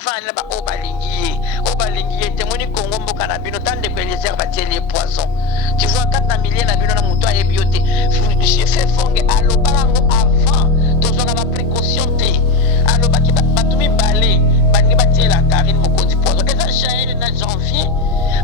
avant là ba obalingi témoigner Congo mboka na bino tande que les herbes battent les poisons. Tu vois 4 milliers na bino na muto ya bioté. J'ai fait fonge alo balango avant. Tozo na ba précaution té. Alo baki batumi balé, bani batie la Karine Mokonzi poison. Et ça Jaël na janvier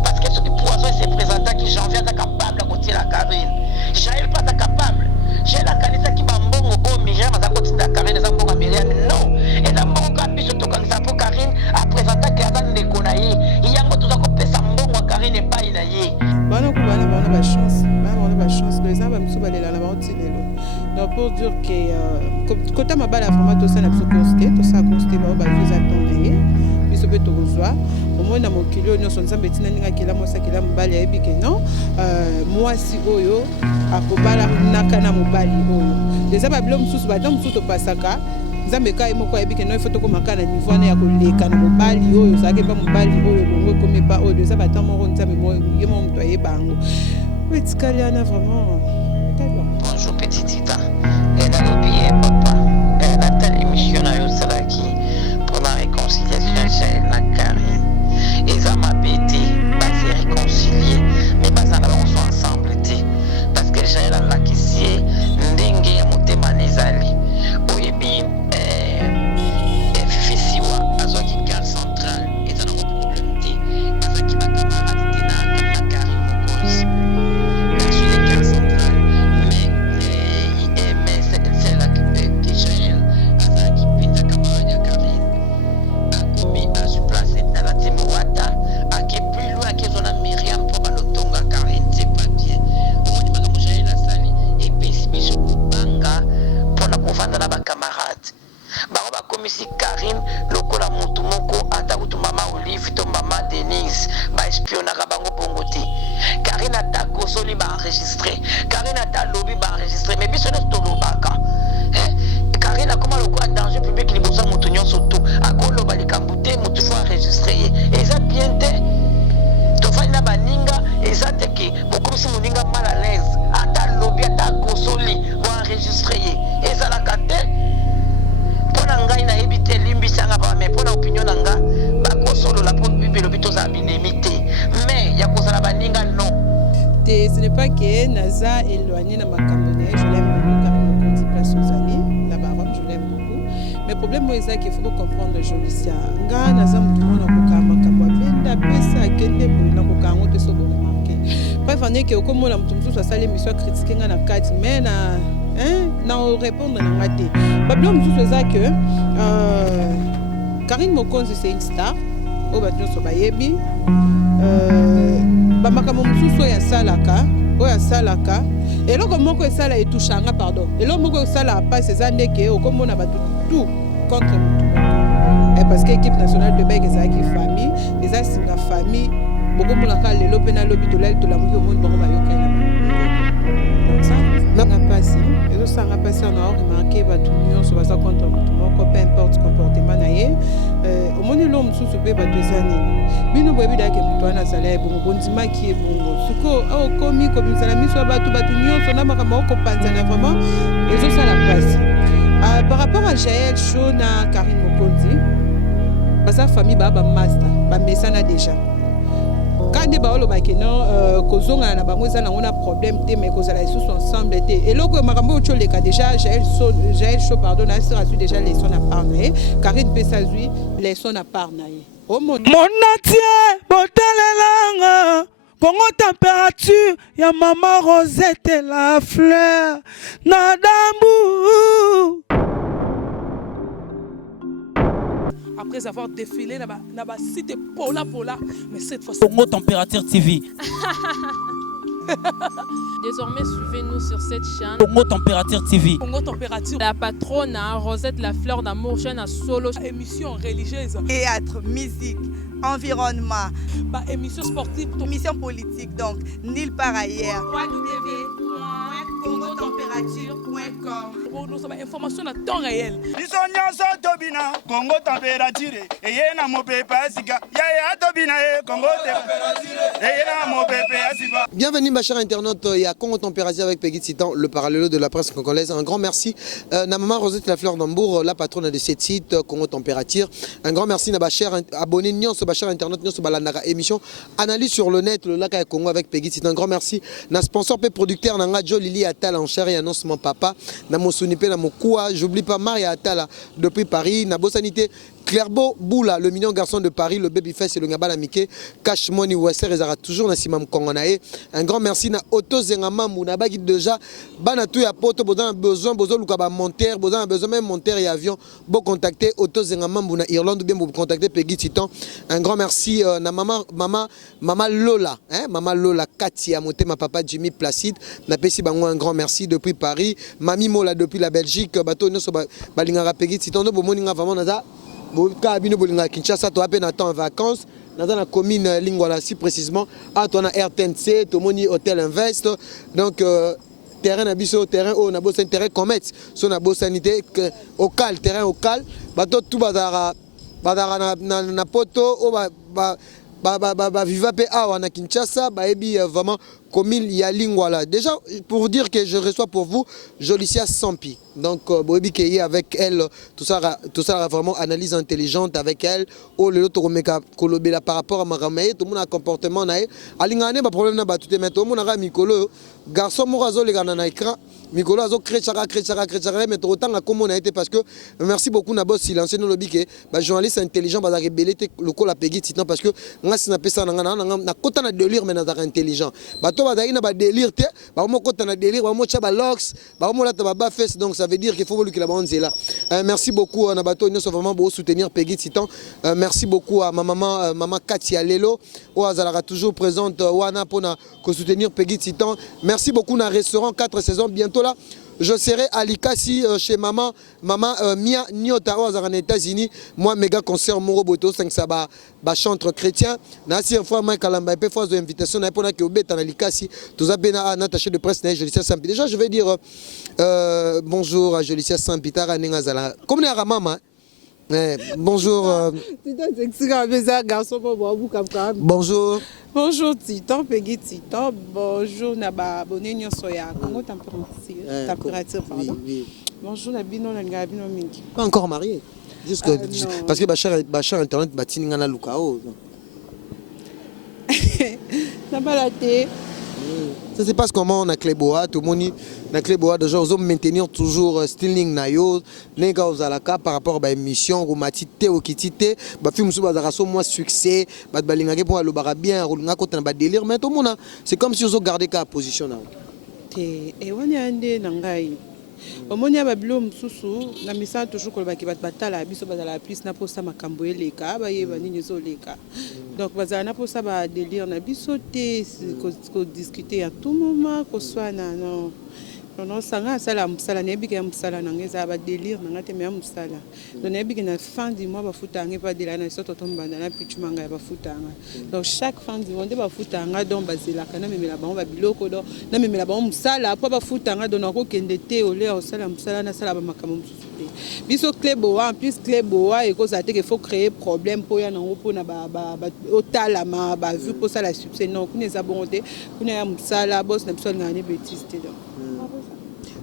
parce que ce poison s'est présenté qui janvier est capable de côté la Karine. Jaël pas capable. J'ai la kanisa qui bambongo au Myriam à côté de la Karine za mbongo Myriam non. Et la mbongo kabiso to kanisa pour Karine a présenté que azan de konaye. Yango to za ko pesa mbongo Karine pas inaye. Bana ko bana ba chance. Bana ba chance les gens ba msubalela na ba otilelo. Donc pour dire que kota mabala vraiment to ça na constater, to ça constater ba visa attendre. Biso pe to kozwa. Au moins na mokili onyo so nzambe tina ninga kila mosa kila mbali ya ebi ke non. Mwasi oyo akobala nakana mobali oyo. Déjà ba bilo msusu ba donc msusu pasaka. Nzambe kai moko ebi ke non il faut to komakana niveau na ya koleka na mobali oyo sake ba mobali oyo longo comme pas oyo déjà ba tamo nzambe mo yemo mto yebango. Wetikaliana vraiment. Bonjour petit tita. Elle a oublié papa. Elle a telle émission à Yosalaki pour la réconciliation chez la Karine. Et ça m'a pété, bah c'est réconcilié, mais bah ça on soit ensemble parce que j'ai la qui s'y ndenge monte manezali. Oyebi FFCwa azoki car central et ça n'a pas problème té. Parce que ma camarade na Karine Mokonzi. Là sur les car central, mais c'est là que Jaël azaki pinta camarade ya Karine. Akomi a su placer dans la Timouata, à qui plus loin que zona Myriam pour balotonga Karine c'est pas bien. On dit makambo Jaël asali et pessimisme kubanga pour na kuvanda na ba camarade. Bango ba komisi Karine lokola mutu moko ata kutu mama Olive to mama Denise ba espionnaka bango bongo te. Karine ata kosoli ba enregistré. Karine ata lobby ba enregistré mais biso to lobaka. Karine a comment lokola danger public libosa mutu nyonso to akoloba likambu te mutu faut enregistrer. Eza bien te. To fanya na baninga eza te ke bokomisi moninga mal à l'aise ata lobby ata kosoli ba enregistré. Eza la kate. Pona ngai na ebite limbisanga ba mais pona opinion nanga ba kosolo la po bibelo bito za binemité mais ya kozala baninga non. Ce n'est pas que Naza éloigné dans ma campagne, je l'aime beaucoup car il me dit place aux amis, la baronne, je l'aime beaucoup. Mais le problème c'est qu'il faut comprendre Jolicia. Nga Naza mutumo na kokamba kamba benda pesa kende boina kokango te so bo remarquer. Bref, on est que comme la mutumo so sale mission critiquer nga na 4 mais na répondre na ngate. Bablo mutumo c'est que Karine Mokonzi c'est une star. Au bateau so bayebi. Bamakambo mususu ya salaka eloko moko esala etushanga pardon eloko moko esala passe eza ndeke okomona batu tout contre mutu et parce que équipe nationale de bec ezalaki famille eza singa famille bokomonaka lelo mpe na lobi tolali tolamuki omoni bango bayokela donc ça nanga pasi ezosanga pasi on a remarqué batu nyonso baza contre mutu moko peu importe comportement na ye omoni lo mosusu mpe bato eza nini bino boyebi dake moto wana azala ye bongo bondimaki ye bongo siko okomi kobimisana miso ya bato nyonso na makambo okopanzana vraiment ezosala mpasi par rapport à Jaël Cho na Karine Mokonzi baza famille baa bamaster bamesana déjà quand nde baolobaki non kozongana na bango eza nango na problème te mais kozala lisusu ensemble te eloko makambo oyo tyoleka déjà Jaël Cho pardon asira azwi déjà leson na part na ye Karine mpe azwi leson na part na ye monatie botalelanga Congo température ya maman Rosette la fleur na dambu. Après avoir défilé na ba site Pola, mais cette fois Congo Température TV. Désormais, suivez-nous sur cette chaîne. Congo Température TV. Congo Température. La patronne Rosette la fleur d'amour, chaîne à solo. Émission religieuse. Théâtre, musique, environnement. Émission sportive. Émission politique, donc, nulle part ailleurs. www.congotempérature température.com. Nous sommes information à temps réel. biso nyonso tobina Congo température eye na mopepe asika yaya tobina Congo température eye na mopepe asika. Bienvenue ma chère internaute, il y a Congo Température avec Peggy Titan, le parallèle de la presse congolaise. Un grand merci na maman Rosette La Fleur d'Ambour, la patronne de cette site Congo Température. Un grand merci na ba chère abonné nyonso ba chère internaute nyonso balandaka émission analyse sur le net le lac à Congo avec Peggy Titan. Un grand merci na sponsor pe producteur na Joe Lili Atala en chair et annonce mon papa na mo sunipe na mo kuwa, j'oublie pas Maria Atala depuis Paris na Bossanité Clairbeau Boula, le mignon garçon de Paris, le babyface et le ngabala Mickey, Cash Money Wester, ils aura toujours na simam kongonae. Un grand merci na Otto Zengamamou, na bagi déjà, banatou ya poto, bodan besoin, bozo lukaba monteur, bodan besoin même monteur et avion, beau contacter Otto Zengamamou na Irlande ou bien vous contacter Peggy Titan. Un grand merci na maman Lola, hein, maman Lola Katia, monté ma papa Jimmy Placide, na pesi bango un grand merci depuis Paris, Mami Mola depuis la Belgique, bateau no so balingara Peggy Titan, no bomoninga vraiment naza. Kabino bolinga Kinshasa to ape na temps en vacances dans la commune Lingwala si précisément à ton RTNC to moni hôtel Invest donc terrain na biso terrain o na bossa terrain commet so na bossanité au cal terrain au cal bato tout bazara na poto o ba viva pe awa na Kinshasa ba ebi vraiment commune ya Lingwala. Déjà pour dire que je reçois pour vous Jolicia Sampi. Donc Boebi Keye avec elle tout ça vraiment analyse intelligente avec elle oh le autre meka kolobela par rapport à Maramé tout le monde a comportement nae alingane ba problème na ba tout mettre tout le monde a mikolo garçon morazo les gars na écran mikolo azo créchara mais trop temps comme on a été parce que merci beaucoup na boss silencieux no lobi ke ba journaliste intelligent ba rebelle le col a Peggy Titan parce que ngasi na pesa na kota na délire mais na intelligent bato ba daina ba délire te ba mo kota na délire ba mo cha ba locks ba mo la ta ba face donc ça veut dire qu'il faut que la bande est là. Merci beaucoup à Nabato, nous sommes vraiment pour soutenir Peggy Titan. Merci beaucoup à ma maman Katia Lelo, où elle sera toujours présente Wana pour soutenir Peggy Titan. Merci beaucoup à restaurant 4 saisons bientôt là. Je serai à Likasi chez maman Mia Nyota aux États-Unis. Moi méga concert Moro Boto 5 saba ba chantre chrétien. Na si fois moi kalamba pe fois d'invitation na pona ke obeta na Likasi. Tous abena attaché de presse na Jolicia Sampi. Déjà je vais dire bonjour à Jolicia Sampi tara ninga zala. Comme na mama bonjour. Bonjour. Bonjour Titan, Peggy Titan. Bonjour Naba Bonenyo Soya. Congo température, pardon. Oui. Bonjour Nabino Nangabino Mingi. Pas encore marié. Juste parce que Bachar internet batininga na lukao. Nabalate. Ça se passe comment on a Cléboa, tout le monde na Cléboa déjà aux hommes maintenir toujours styling na yo nega ozalaka par rapport à émission romatité au kitité ba film sous bazara so moi succès ba balingake pour le bara bien rolinga kota na ba délire mais tout le monde c'est comme si on gardait ka position là et wani ande nangai omoni ba bilo mususu na misa toujours ko ba ki batala biso bazala plus na posta makambo eleka ba yeba nini zo leka donc bazala na posta ba délire na biso te ko discuter à tout moment ko soit na non non sanga sala musala nebi ke musala nangeza ba délire nangate me musala donc nebi ke na fin du mois ba futanga pas de la na soto tombanda na pichumanga ba futanga donc chaque fin du mois ba futanga donc bazela kana memela ba biloko donc na memela ba musala po ba futanga donc ko kende te ole o sala musala na sala ba makamo mususu biso Cléboa en plus Cléboa et cause à que faut créer problème pour ya nango po na ba otala ma ba vu pour ça la succès non kuneza bonté kuna musala boss na biso ngani bêtise te donc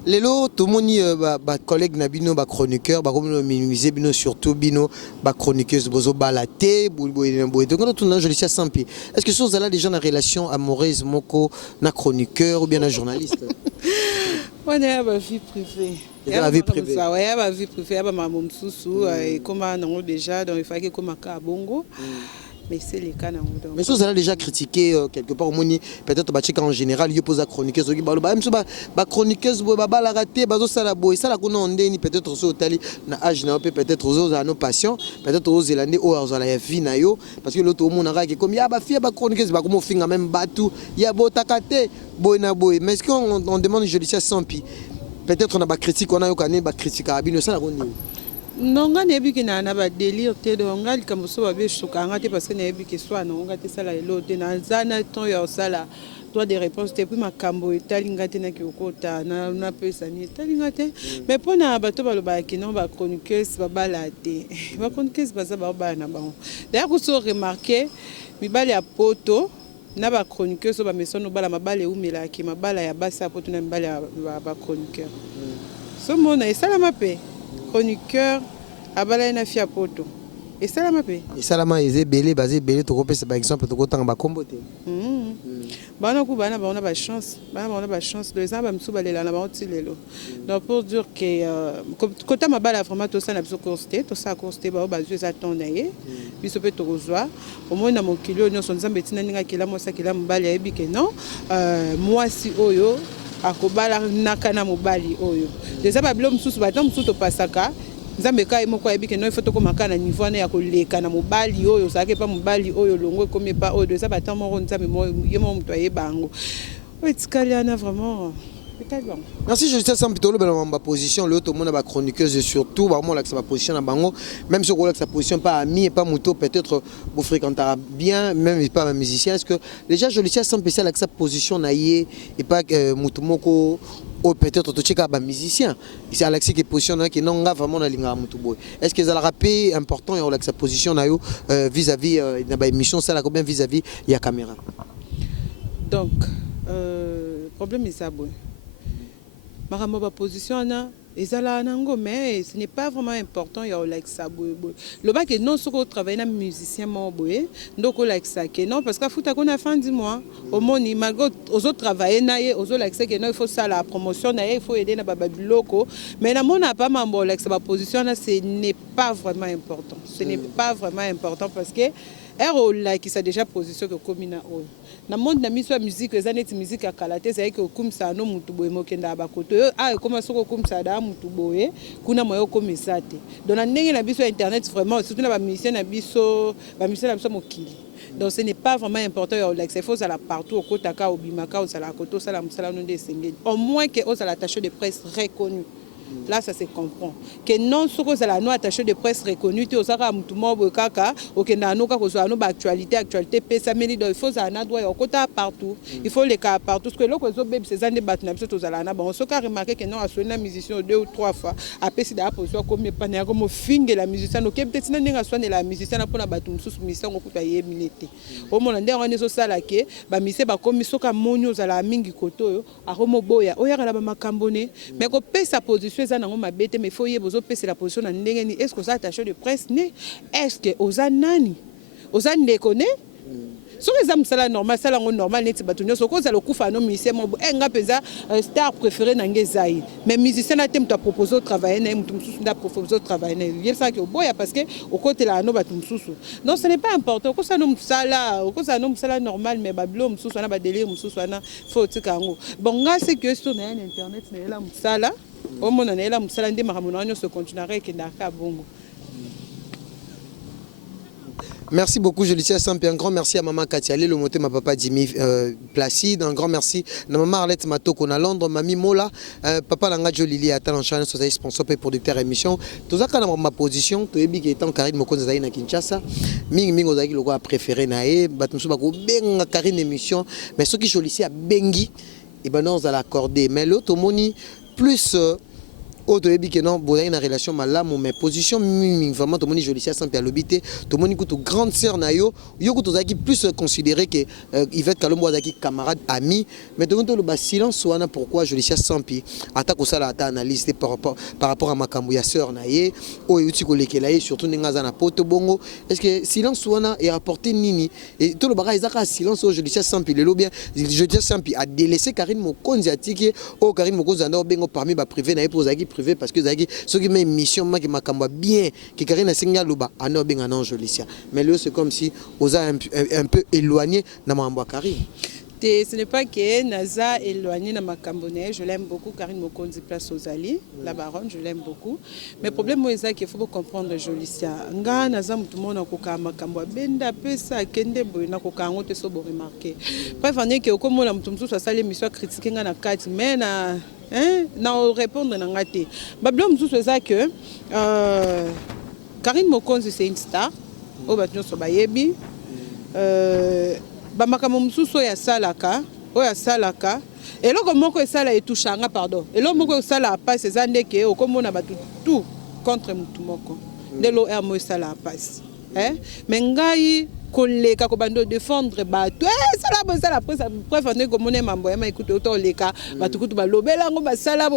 Lelo tout le monde ba collègue nabino ba chroniqueur ba comme minimiser bino surtout bino ba chroniqueuse bozo balaté boy donc tout je Jolicia Sampi. Est-ce que ce sont là des gens en relation amoureuse moko na chroniqueur ou bien un journaliste? On est à ma vie privée. La vie privée. Ouais, ma vie privée, ma maman mususu et comme on déjà donc il fallait que comme à Bongo. Mais c'est les cas. Mais si vous avez déjà critiqué quelque part, peut-être en général, il pose la chroniqueuse, la chroniqueuse, la raté, ça la connaît, peut-être aux Italiens, peut-être aux nos patients, peut-être aux Zélandais, aux vie, parce que l'autre monde a comme il y a fille, chroniqueuse, comme on fait même batou, il y a beau takate, boina boy. Mais est-ce qu'on demande Jolicia Sampi? Peut-être on a critique, on a eu critique à Abino, ça la connaît. Non, on a na ba délire te donc on a comme ça ba chokanga te parce que na yebi que soit non on a te sala elote na zana ton ya sala droit de réponse te puis makambo etalinga te na kiokota na pesa ni etalinga te mais pona bato balobaki non ba chroniqueuse babala te ba chroniqueuse baza babala na bango d'ailleurs vous so remarqué mibali ya poto na ba chroniqueuse so ba mesono bala mabale umela ki mabala ya basa poto na mibali ya ba chroniqueur so mona esalama pe chroniqueur abala na fia poto esalama pe esalama ezebele baze ebele tokopesa par exemple tokotanga bakombo te bana ku bana baona ba chance bana baona ba chance les aba msu balela na baoti lelo donc pour dire que kota mabala vraiment to ça na biso consté to ça consté ba bazu za tonda ye biso pe to kozwa au moins na mokilio nyonso nzambe tina ninga kila mosa kila mbali ya bike non mwasi oyo akobala nakana mobali oyo déjà babilo msusu bato msusu to pasaka nzambe kai moko ya bike no ifoto ko makana niveau na ya koleka na mobali oyo sake pa mobali oyo longo comme pas oyo déjà bato moko nzambe mo yemo mto ye bango otikaliana vraiment. Merci, je sais sans plutôt ma position, le tout le monde a chroniqueuse surtout, vraiment là que sa position à bango, même si on que sa position pas ami et pas mouton, peut-être vous fréquentera bien, même pas un musicien. Est-ce que déjà je le sais sans spécial avec sa position naïe et pas moutumoko ou peut-être tu check un musicien. C'est Alexis qui positionne qui non vraiment na linga moutubo. Est-ce que ça a rappelé important et on sa position naïo vis-à-vis de la émission ça la combien vis-à-vis il y a caméra. Donc problème est ça bon. Ma position mais ce n'est pas vraiment important. Il y a like ça. Le bac est non sur travailler un musicien moboé donc like ça que non parce qu'à foutre qu'on a fin du mois au monde malgré aux autres travailler naïe aux autres like ça que non il faut ça la promotion naïe il faut aider na baba du loco mais na mon n'a pas mambo like sa position là ce n'est pas vraiment important. Ce n'est pas vraiment important parce que qui s'est déjà position que commune na monde na miso musique les années musique à kalaté c'est que comme ça no mutubo mokenda bakoto comment soko comme ça da mutubo kuna moyo comme ça te donc na ndenge na biso internet vraiment surtout na ba musicien na biso mokili donc ce n'est pas vraiment important il faut ça la partout au kotaka au bimaka au sala koto sala musala no de sengeli au moins que aux attaché de presse reconnu. Là, ça se comprend. Que non, ce que c'est la attaché de presse reconnue, tu as tout le monde kaka, ou que nous avons actualité, il faut ça au côté partout. Il faut les cas partout. Parce que là, ces années battent, on se remarqué que non, à sonner la musicien 2 ou 3 fois. Après, c'est d'après ça comme pas comme finger la musicienne. Ok, peut-être n'a soigné la musicienne pour la battre sous mission au coupe à milité. Au moment où on est sur ça là que, bah mission bah comme mission comme monio à la mingi koto, à Romo Boya, oya la macambone, mais qu'on paie sa position. Mais il faut y c'est la position est-ce que vous attaché de presse est-ce que aux anani aux années connaît sur les âmes ça normal ça normal net batunyo so cause le coup fa no musicien mo nga peza star préféré na ngezai mais musicien na tem ta proposer travailler na mutu mususu na proposer travailler na il ça que boya parce que au côté là no batu mususu non ce n'est pas important ko ça no musala normal mais bablo mususu na ba délire mususu na faut tikango bon nga c'est que sur na internet na la musala au monde na la musala ndé maramonanyo se continuerait que ndaka bongo. Merci beaucoup, je le tiens simple. Un grand merci à maman Katiale, le moté ma papa Jimmy Placide. Un grand merci à maman Arlette Matoko à Londres, mamie Mola, papa Langa Jolili à Talanchane, société sponsor et producteur émission. Tout ça, quand ma position, tout est bien étant Karine Mokonza na Kinshasa. Ming Ozaki le préféré nae, batumsu bako benga Karine émission. Mais ce qui joli à Bengi, et ben non, on va l'accorder. Mais l'autre moni plus. Autre ébi que non, vous avez une relation malade, mais position vraiment tout le monde joli ça sans l'obité, tout le monde écoute grande sœur nayo, yo tout ça qui plus considéré que Yvette Kalombo zaki camarade ami, mais tout le monde le silence soit pourquoi joli ça sans pi, attaque au sala ta analyse par rapport à ma camouya sœur naye, o yuti ko lekelaye surtout ningaza na poto bongo, est-ce que silence soit et apporter nini et tout le bagage zaka silence au joli ça sans pi le bien, joli ça sans pi a délaissé Karine Mokonzi atiki, o Karine Mokonzi na bengo parmi ba privé naye pour zaki privé parce que ceux qui met mission ma qui m'a bien qui Karine Senga Luba a no ben un jolicia mais là c'est comme si on a un peu éloigné na mambo Karine. Ce n'est pas que Naza éloigné dans ma Cambonais, je l'aime beaucoup. Karine Mokonzi place aux alliés, la baronne, je l'aime beaucoup. Mais le problème c'est qu'il faut comprendre Jolicia. Nga Naza tout le monde a koka makambo benda pesa kende boina koka ngote so bo remarquer. Bref on est que comme on a mutumsu soit ça l'émission critiquer nga na 4 mais na répondre na ngate. Bablo mutumsu c'est que Karine Mokonzi c'est une star. Au batno so bayebi. Bamakamu msusu ya salaka oyo asalaka eloko moko esala etushanga pardon eloko moko esala apasi eza ndeke okomona bato tout contre mutu moko nde lo mo esala apasi me ngai koleka kobando défendre bato sala preuve ndenge komona mambo ya maikutu otoleka bato kutu balobela ngo basala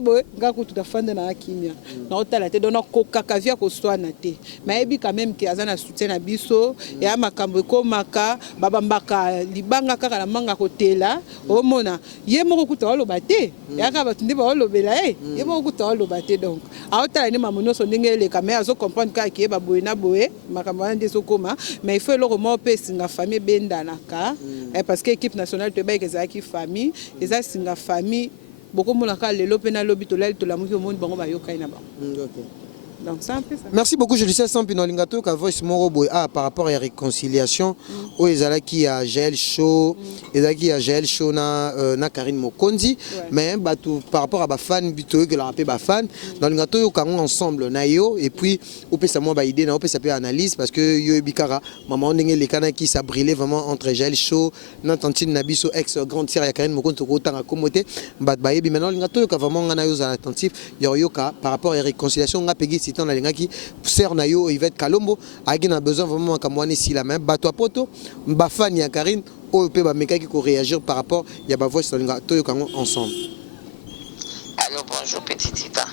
bo nga kutu tafanda na kimia na otala te dona kokaka via koswana te mayebi quand même ke azana soutien na biso ya makambo ekomaka babambaka libanga kaka na manga kotela omona ye moko kutu oloba te yaka bato ndi baolobela ye moko kutu oloba te donc aotala ni mamono so ndenge eleka mais azo comprendre ka ki ba boye na boye makambo wana ndeso koma mais il faut comment peut singa famille bendanaka parce que équipe nationale te baike ezaki famille eza singa famille beaucoup monaka lelo pena lobi to lali to la muki monde bango bayokai na ba donc ça un peu ça. Merci beaucoup je disais sans pino lingato ka voice moro boy par rapport à la réconciliation o ezalaki ya Jael Show ezalaki ya Jael Show na Karine Mokonzi mais batu par rapport à ba fan bito que la rapé ba fan dans lingato yo kango ensemble na yo et puis o pesa mo ba idée na o pesa pe analyse parce que yo bikara maman ndenge les kana qui ça brillait vraiment entre Jael Show na tantine Nabiso ex grande sœur ya Karine Mokonzi ko tanga komoté bat ba yebi maintenant lingato yo ka vraiment ngana yo za attentif yo ka par rapport à la réconciliation nga pegi dans la linga qui sert na yo Yvette Kalombo a besoin vraiment kamwani si la main bato poto bafani ya Karine o pe ba meka qui réagir par rapport ya ba voix dans linga to yo kango ensemble. Allô bonjour petit tita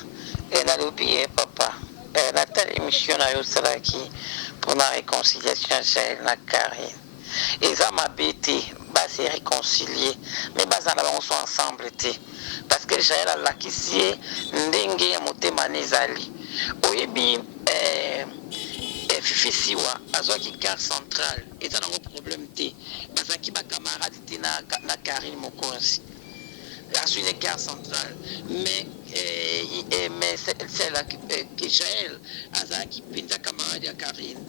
et la lobby papa la telle émission na yo salaki pour la réconciliation Jael na Karine et ça m'a bêté bah c'est réconcilier mais bah ça on soit ensemble parce que Jael a la kisie ndenge ya motema nezali oyebi fifisiwa azwaki car central eza nango problème te bazalaki bacamarade te na Karine Mokonzi azwi une car centrale mais celle que Jael azalaki mpenza camarade ya Karine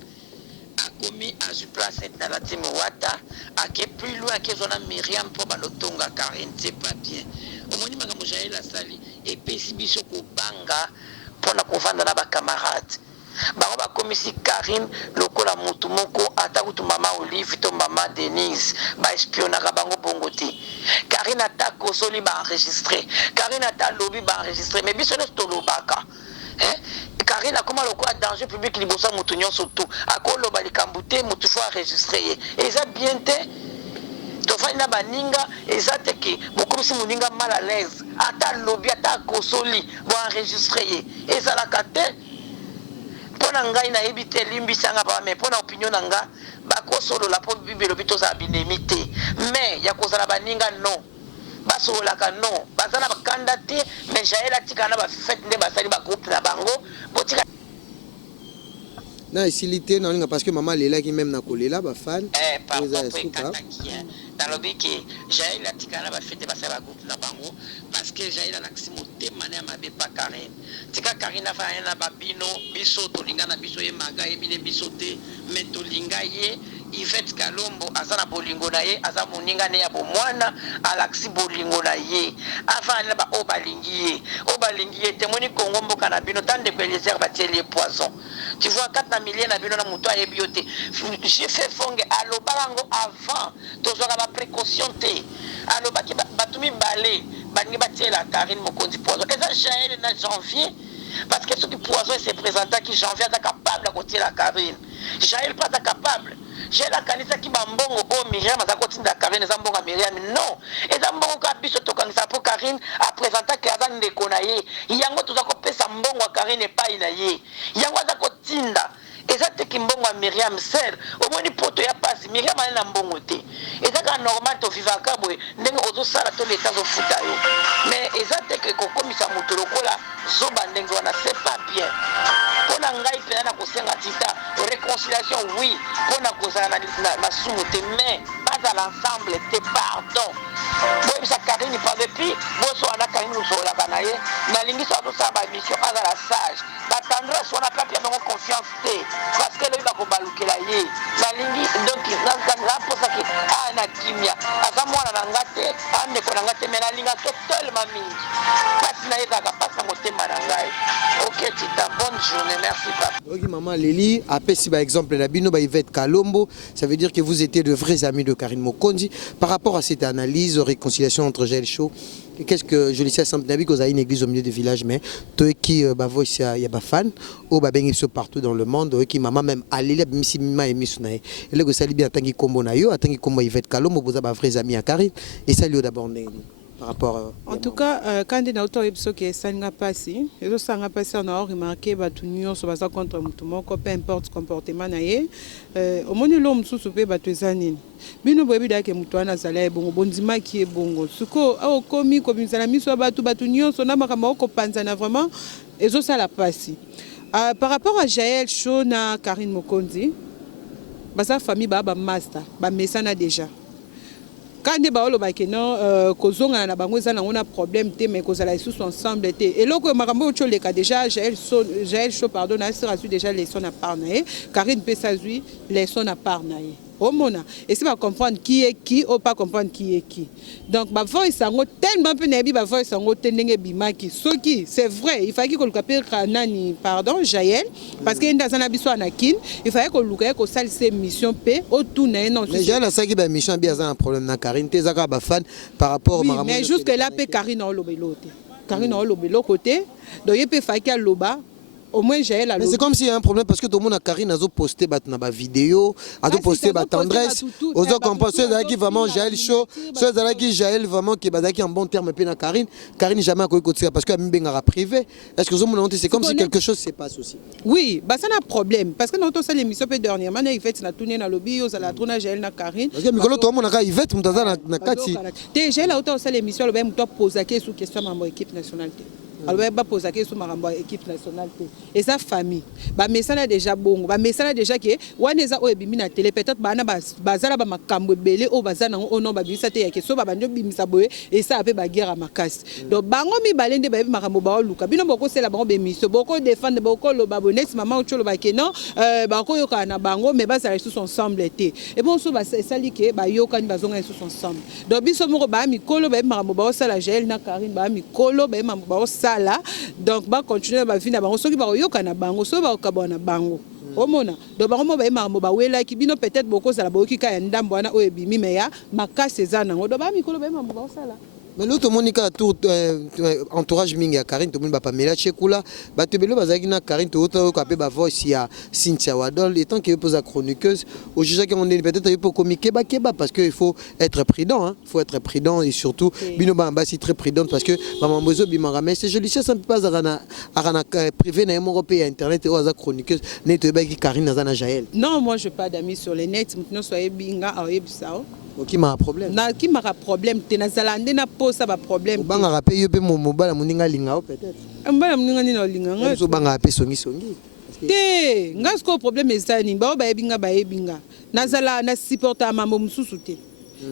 akomi azwi place na la team wata ake plus loin akezona Myriam mpo balotonga Karine c'est pas bien omoni makambo Jael asali epesi biso kobanga mpona kovanda na bacamarade bango bakomisi Karine lokola mutu moko ata kutu mama Olive to mama Denise baespionaka bango bongo te Karine ata kosoli baenregistre Karine ata lobi baenregistre mais biso nyonso tolobaka Karine akoma lokola danger public liboso ya mutu nyonso tu akoloba likambo te mutu fo enregistre ye eza bien te tofani na baninga eza te ke bokomisi moninga mal à l'aise ata lobi ata kosoli boenregistre ye ezalaka te mpona ngai nayebi te limbisanga pa mais mpona opinion na nga bakosolola mpo bible elobi tozala binemi te mais ya kozala baninga non basololaka non baza na bakanda te mais Jael atikala na bafete nde basali bagroupe na bango botika na esilité na linga parce que maman lelaki même na kolela ba fan nalobi ke Jael atikala na bafete basali bagroupe na bango parce que Jael alakisi motema na ya mabe pa Karine tika Karine afanya na babino biso tolinga na biso ye maga yebine biso te mais tolinga ye Yvette Kalombo aza na bolingo na ye aza moninga ne ya bomwana alakisi bolingo na ye afanya ba o balingi ye temoni Kongo mboka na bino tande ko Eliezer batieli ye poison tu vois 4 millions na bino na muto ayebi yo te j'ai fait fonge alobango avant tozwaka ba précaution te alobaki batumi balé baningi batiela Karine Mokonzi poison eza Jael na janvier parce que ce qui poison se présenta qui janvier est capable de côté la Karine Jael pas capable j'ai la kanisa ki bambongo o Myriam aza kotinda Karine za mbongo Myriam non eza mbongo ka biso tokangisa po Karine a présenter que aza ndeko na ye yango toza ko pesa mbongo Karine epai na ye yango aza kotinda eza te ki mbongo ya Myriam ser omoni poto ya pasi Myriam ana na mbongo te eza ka normal to vivaka boye ndenge ozo sala to leta zo futa yo mais eza te ke kokomisa mutu lokola zoba ndenge wana c'est pas bien pona ngai pena na kosenga tita réconciliation oui pona kozala na masumu te mais pas à l'ensemble te pardon boye bisa Karine pas depuis boso ana Karine usola kana ye na lingi so to saba mission azala sage batandra so na papi na confiance te parce que le ba ko balukela ye na lingi donc na posa ki na kimia asa mwana na ngate ande ko na ngate mena linga to tellement mingi kasi na yeza ka pasa motema na ngai ok Tita. Bonne journée, merci papa. Ok, maman Lélie, après si par exemple la bino Yvette Kalombo, ça veut dire que vous étiez de vrais amis de Karine Mokonzi. Par rapport à cette analyse, réconciliation entre Jaël Chaud, qu'est-ce que je le sais simple Nabi, vous avez une église au milieu du village, mais toi qui voix il y a des fans, ou ben partout dans le monde, qui maman même Alélie, Missi Mima et Missunae. Et là, vous allez bien attendre combo nayo, attendre combo Yvette Kalombo, vous avez vrais amis à Karine, et ça lui d'abord par rapport. En tout cas, quand on a autant que ça n'a pas passé, on a remarqué que tout le monde se contre tout peu importe le comportement. Au moins, l'homme sous peut battre les années. Mais nous voyons que Moutouana Zala est bon, Bondima qui est bon. Ce qu'on a commis comme une salami soit battu, on a marqué que Panzana vraiment, et ça l'a passé. Par rapport à Jaël Chona, Karine Mokonzi, sa famille est master, mais déjà. Quand on a un problème, mais qu'on a tous ensemble. Et là, déjà, Jaël Chaud, pardon, a déjà les sons à parler. Karine Pessazui, les sons à parler. Et si on comprendre qui est qui, ou pas comprendre qui est qui. Donc, ils sont tellement pénibles, ils sont tellement bimaki. C'est vrai, il fallait qu'on le capte, pardon, Jaël, parce qu'il y a un abisso anakin, il fallait qu'on le salle ses missions P, au tout n'est non. Mais Jaël a ça qui est mission, bien un problème dans Karine, t'es un fan par rapport au Maramou. Mais jusque là, Karine a l'obéloté. Karine a l'obélo côté, donc il peut faire qu'il y a l'oba. Au moins j'ai la. Mais c'est comme s'il y a un problème parce que tout le monde a Karine a posté na vidéo, a posté tendresse. Aux autres composés qui vraiment Jaël Chaud, ceux qui Jaël vraiment qui est en bon terme pe na Karine jamais a côté parce que a privé. Est-ce que vous c'est comme si quelque chose se passe aussi? Oui, ça n'a problème parce que dans toute l'émission peu dernièrement il fait na tourner na lobby, ça la tourner Jaël na Karine. Parce que Mikolo tout le monde a Yvette mutaza na kati. Déjà là autant l'émission le même toi poser question à équipe nationale. Alors, il va poser la question à l'équipe nationale. Et sa famille. Mais ça déjà bon. Mais ça déjà que Waneza o ebimi na télé peut-être bana bazala ba makambo belé o bazana o non ba bisa te ya keso ba banyo bimisa boye et ça après ba guerre makasi. Donc bango mi balende ba makambo ba luka. Bino boko sela bango bemission boko défendre boko lo babonex maman o cholo ba kenon bako yoka na bango mais ba ça tous ensemble été. Et bon so ba ça li ke ba yoka ni bazonga tous ensemble. Donc biso moko ba mi kolo ba makambo ba sala Jaël na Karine ba mi kolo ba makambo ba là donc ba continuer ba vie na bango soki ba yoka na bango so ba okabona bango omona do bango mo ba makambo ba wela ki bino peut-être boko sala boki ka ndambo wana o ebimi meya makase za nango do ba mikolo ba makambo ba sala. Mais l'autre monika tout entourage mingi Karine tout le monde ba Pamela Chekula ba tebelo bazaki na Karine tout autre ka pe ba voice ya Cynthia Wadol étant que pose la chroniqueuse au juge qu'on est peut-être pour communiquer keba parce que il faut être prudent hein, faut être prudent et surtout bino ba c'est très prudent parce que maman bozo bimara mais c'est joli ça ne peut pas arana privé na européen internet ou za chroniqueuse ne te ba ki Karine na Jaël. Non, moi je pas d'amis sur les net maintenant soyez binga oyebisa. Qui m'a un problème? Na qui m'a un problème? T'es na zalande na pose ça va problème. Banga rappelle yo pe mon mobile moninga linga peut-être. Mbala moninga ni na linga nga. So banga pe songi. Te ngasko problème ezani ba ba ebinga. Na zala na supporter mambo mususu te.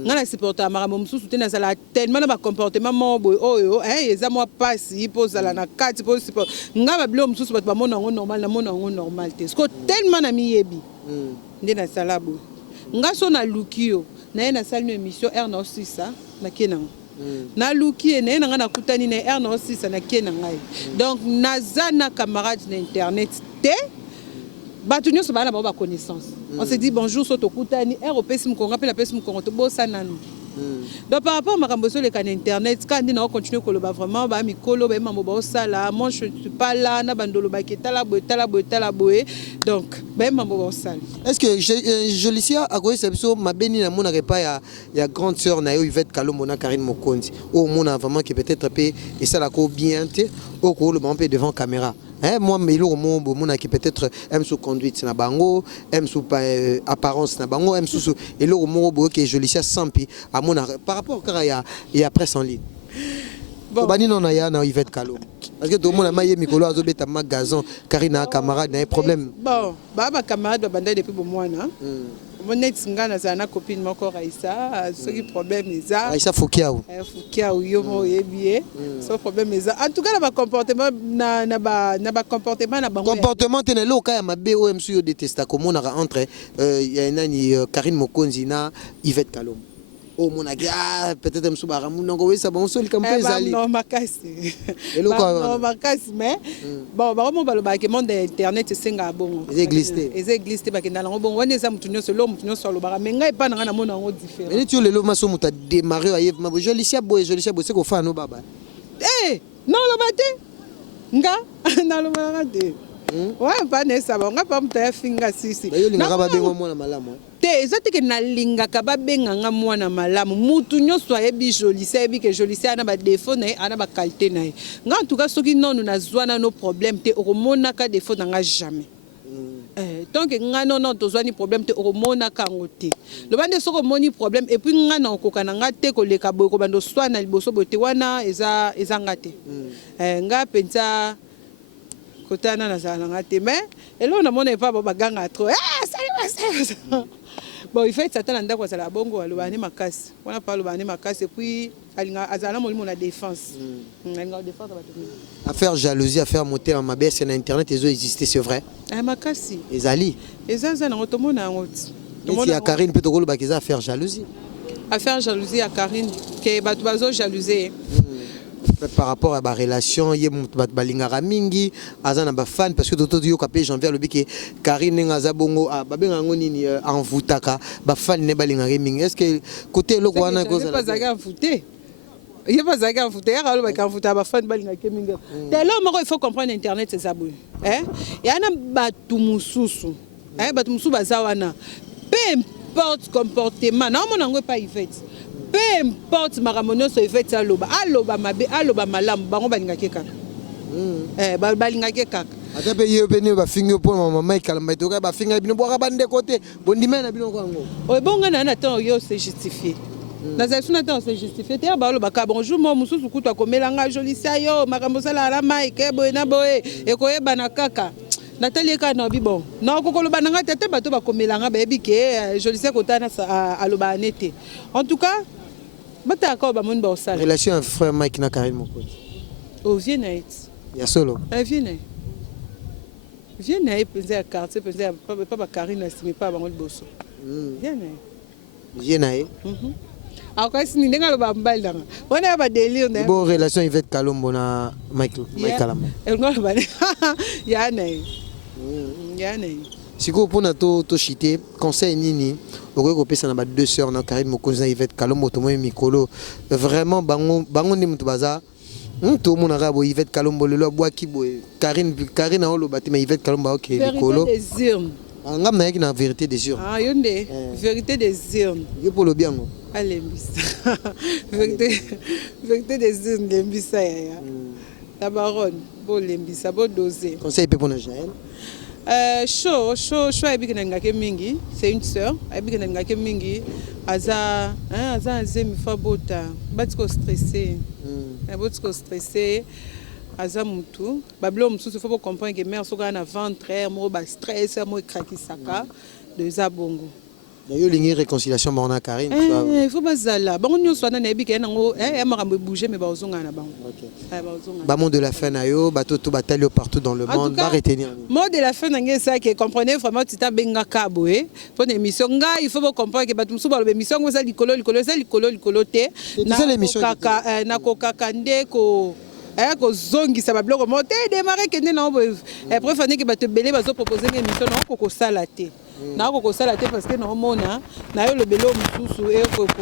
Nga na supporter mambo mususu te na zala tellement na ba comportement mambo oyo eza moi passe pose zala na kati pose support. Nga ba bilo mususu ba mona ngo normal na mona ngo normal te. Sko tellement na miyebi. Nde na salabo. Nga so na lukio na na salle émission R 6 na kenanga na luki na nga na kutani na R 6 na kenanga donc nazana camarade na internet te batu nyoso bana ba connaissance on se dit bonjour so to kutani ROPS mkonga pe la pes mkonga to bosa nanu. Donc par rapport à makambo sur le canal internet quand on continue koloba vraiment ba mikolo ba mambo ba osala moi je suis pas là na bandolo ba ketala boye donc ba mambo ba osala. Est-ce que Jolicia a goye sebso mabeni na mona repa ya grande sœur na yo Yvette Kalombo na Karine Mokonzi au mona vraiment qui peut-être pe et ça la ko bien te au ko le bon pe devant caméra. Moi mais le mon qui peut-être aime sous conduite na bango aime sous apparence na bango aime sous et le mon que Jolicia sampi à mon par rapport à il y a presse en ligne. Bon bani non na Yvette Kalombo parce que tout le monde a maillé mikolo azobeta magazon Karina camarade na problème. Bon baba camarade banda depuis bon mois na. Mon ex-ngana zana copine moko Raissa ce qui problème eza Raissa Foukiaou yo mo yebié ce problème eza en tout cas na comportement na ba comportement na bango comportement tene lo ka ya mabe OMC yo détesta comme on entre il y a nani Karine Mokonzi na Yvette Kalombo Oh mon agi peut-être me souba ramunongo oui ça bon sol comme ezali. Non makasi. Eloko Non makasi mais bon ba mo baloba ke monde internet senga bongo. Église te ba ke ndala bongo wana eza mutu nyonso lo mutu nyonso aloba mais ngai pa na mona ngo différent. Mais tu le lo maso muta démarrer ayev ma jolicia boy c'est ko fa no baba. Non lo bate. Nga na lo ba te. Ouais pas ne ça bon nga pa muta finga sisi. Yo linga ba bengo mona malamu. Te eza te ke nalingaka babenganga mwana malamu mutu nyonso ayebi jolisia ayebi ke jolisia ana badefo na ye ana bakalite na ye nga en tout cas soki nonu nazwana no problème te okomonaka defo na nga jamais donc nga non tozwani problème te okomonaka yango te loba nde soki omoni problème et puis nga na okoka na nga te koleka boye kobanda oswana liboso boye te wana eza nga te nga mpenza kotana nazala na nga te mais eloko namona epa baganga trop bon il fait Satan ndako za la bongo alobani makasi wana pa alobani makasi et puis alinga azala molimo na défense alinga défense ba affaire jalousie affaire monter en mabé sur internet ezo exister c'est vrai makasi ezali ezaza na otomona ngoti tomona ya Karine peut tokolo bakiza affaire jalousie ya Karine ke batu bazo jalouser par rapport à ma relation ye balingara mingi azana ba fan parce que toto yo kapé janvier lobi ke Karine ngaza bongo babenga ngonini envoutaka ba fan ne balingara mingi est-ce que côté loko wana ko ça pas zaga envoûté il pas zaga envoûté ya lo ba envoûta ba fan balingara mingi tellement moko il faut comprendre internet c'est ça boy yana batu mususu batu mususu bazawana peu importe comportement na mona ngo pas Yvette peu importe makambo nyonso Yvette aloba mabe aloba malamu bango balingaki kaka balingaki kaka ata pe yo pe ne ba fingo po mama ikala maitoka ba finga bino bwaka bande côté bondima na bino kwango bonga na temps yo c'est justifié nazali suna temps c'est justifié te baloba ka bonjour mo mususu kutu akomelanga jolisia yo makambo sala ala mai ke boye na boye ekoyeba na kaka Nathalie kana bon na kokoloba nanga tete bato bakomelanga bayebi ke jolisia kotana aloba anete en tout cas bata ko ba mon ba osala relation avec frère Mike na Karine Mokoti au Viennet ya solo Viennet penza ya quartier penza pas ba Karine asimi pas bango liboso Viennet akasi ni ndenga loba mbali danga wana ba délire na bon relation Yvette Kalombo na Mike Kalamba elngo ba yana siko pona to chité conseil nini okoki kopesa na ba deux sœurs na Karine Mokonzi na Yvette Kalombo tomoyi mikolo vraiment bango ndi mutu baza to mona rabo Yvette Kalombo lelo abwaki boye Karine oloba te mais Yvette Kalombo ok mikolo ngam na yaki na vérité des urnes yonde vérité des urnes yo polo biango alembisa vérité des urnes lembisa ya la baronne bo lembisa bo doser conseil pe pona Jaël chaud ayebiki ngake mingi c'est une sœur ayebiki ngake mingi aza azemi fa bota batiko stressé aza mutu babilo mususu faut comprendre que mère soka na ventre mo ba stress mo ekrakisaka de bongo yo lingi réconciliation borna Karine il faut bazala bango nyonso wana na yebiki nango makambo bouger mais bazonga na bango ba mot de la fin na yo bato to batali partout dans le monde ba retenir mot de la fin ngé ça que comprenez vraiment tita benga kabo pour une émission nga il faut comprendre que bato musu ba émission ngo za likolo te na kokaka ndeko kozongisa babiloko mo te démarrer kende na préféré que bato belé bazo proposer une émission na kokosala te na kokosala te parce que naomona na yo lobelo mususu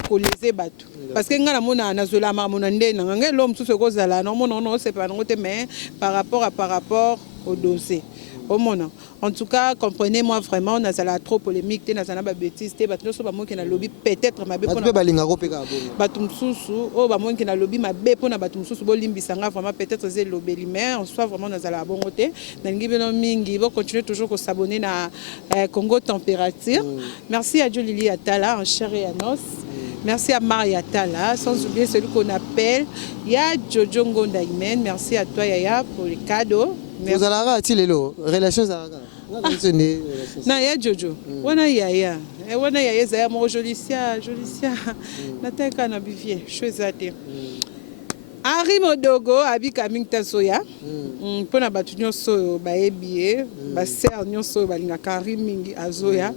koleze bato parce que nga namona nazola mamona nde na nga lo mususu kozala naomona no c'est pas ngo te mais par rapport au dossier Omona. En tout cas, comprenez-moi vraiment, on a la trop polémique, on a la bêtise, on a lobby peut-être ma bébé. Batum sousou, oh bah moi qui a lobby ma bébé pour na batum sousou bolimbi sanga vraiment peut-être c'est lobby mais en soit vraiment dans la bonne côté. Nangi beno mingi, bon continuer toujours à s'abonner na Congo Température. Merci à Jolie Atala en chair et en os. Merci à Maria Tala, sans oublier celui qu'on appelle Ya Jojo Ngondaimen. Merci à toi Yaya pour les cadeaux. Vous allez relation na ya Jojo. Wana Yaya. Wana Yaya Zaya mo Jolicia. Nataka na bivie. Chouezate. Henri Modogo abika Mingta Soya. Pona batu nyonso ba ebie, ba ser nyonso balinga Henri mingi azoya.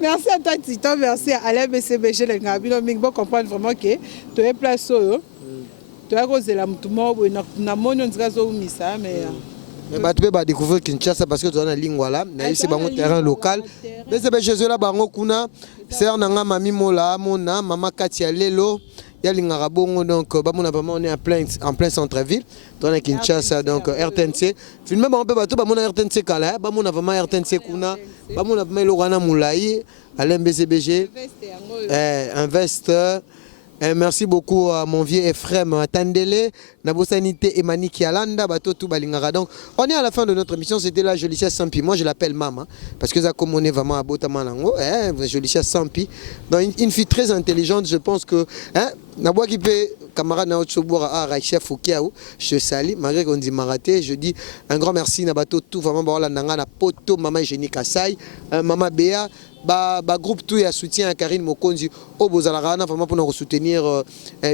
Merci à toi Titan, merci à Alain BCBG les Ngabino Ming pour comprendre vraiment que tu es place au tu as causé la moutouma na mono nzgazo misa mais tu peux découvrir Kinshasa parce que tu as une ligne voilà, c'est un terrain local. BCBG là bango kuna sœur nanga mami mola mona mama Katia Lelo ya lingara bongo donc bamona vraiment on est en plein centre-ville dans Kinshasa donc RTNC filmé ba pe bato bamona RTNC kala bamona vraiment RTNC kuna bamona vraiment lorana moulai Alain BCBG investeur. Merci beaucoup à mon vieux Ephraim Tandele, Nabosanité et Mani Kialanda, Bato tout Balingara. Donc, on est à la fin de notre émission. C'était la Jolicia Sampi. Moi, je l'appelle Maman, parce que ça, comme on est vraiment à Botamanango, Jolicia Sampi. Donc, une fille très intelligente, je pense que. Naboua qui peut, camarade Naotsobora, Raïcha Foukiaou, je salue, malgré qu'on dit maraté, je dis un grand merci, Nabato, tout vraiment, Baola Nanga, Poto, Maman Génie Kassai, Maman Béa. Groupe tout et soutien à Karine Mokonzi au Bozalarana vraiment pour nous soutenir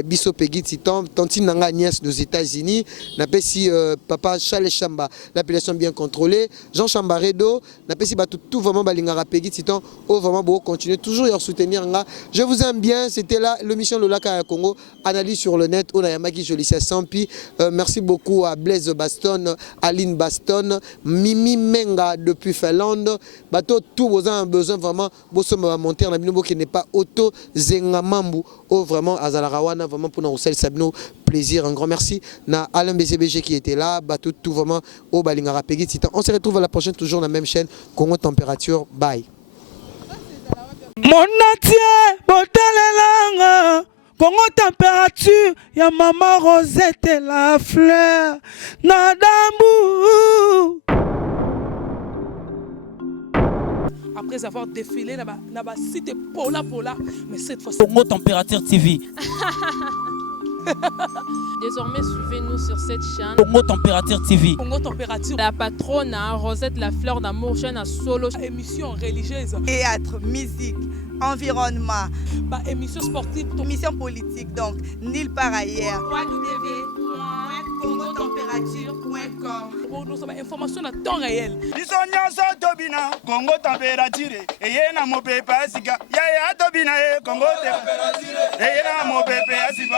Bisso Peggy Titan tantine nanga Agnès aux États-Unis napesi papa Charles Chamba l'appellation bien contrôlée Jean Chambaredo napesi tout vraiment balingara Peggy Titan au vraiment beau continuer toujours à soutenir nga je vous aime bien c'était là l'émission Lolaka Congo analyse sur le net on a Yamaki Jolicia Sampi merci beaucoup à Blaise Baston Aline Baston Mimi Menga depuis Finlande bateau tout besoin vraiment Bossoma monter en abinobo qui n'est pas auto zengamambu oh vraiment azalarawana vraiment pour nous sabino plaisir un grand merci na Alain BCBG qui était là bateau tout vraiment au balingara Peggy Titan on se retrouve à la prochaine toujours dans la même chaîne Congo Température bye Mon natie botalelanga Congo Température ya maman Rosette la fleur Nadambu. Après avoir défilé dans la cité Pola, mais cette fois-ci. Congo Température TV. Désormais, suivez-nous sur cette chaîne. Congo Température TV. Congo Température. La patronne Rosette la fleur d'amour, chaîne à solo. Émission religieuse. Théâtre, musique, environnement. Émission sportive. Émission politique, donc nulle part ailleurs. www.congotempérature.com. Nous avons information à temps réel. Congo Température. Et y a mon pépé, Congo Température. Et y a mon pépé,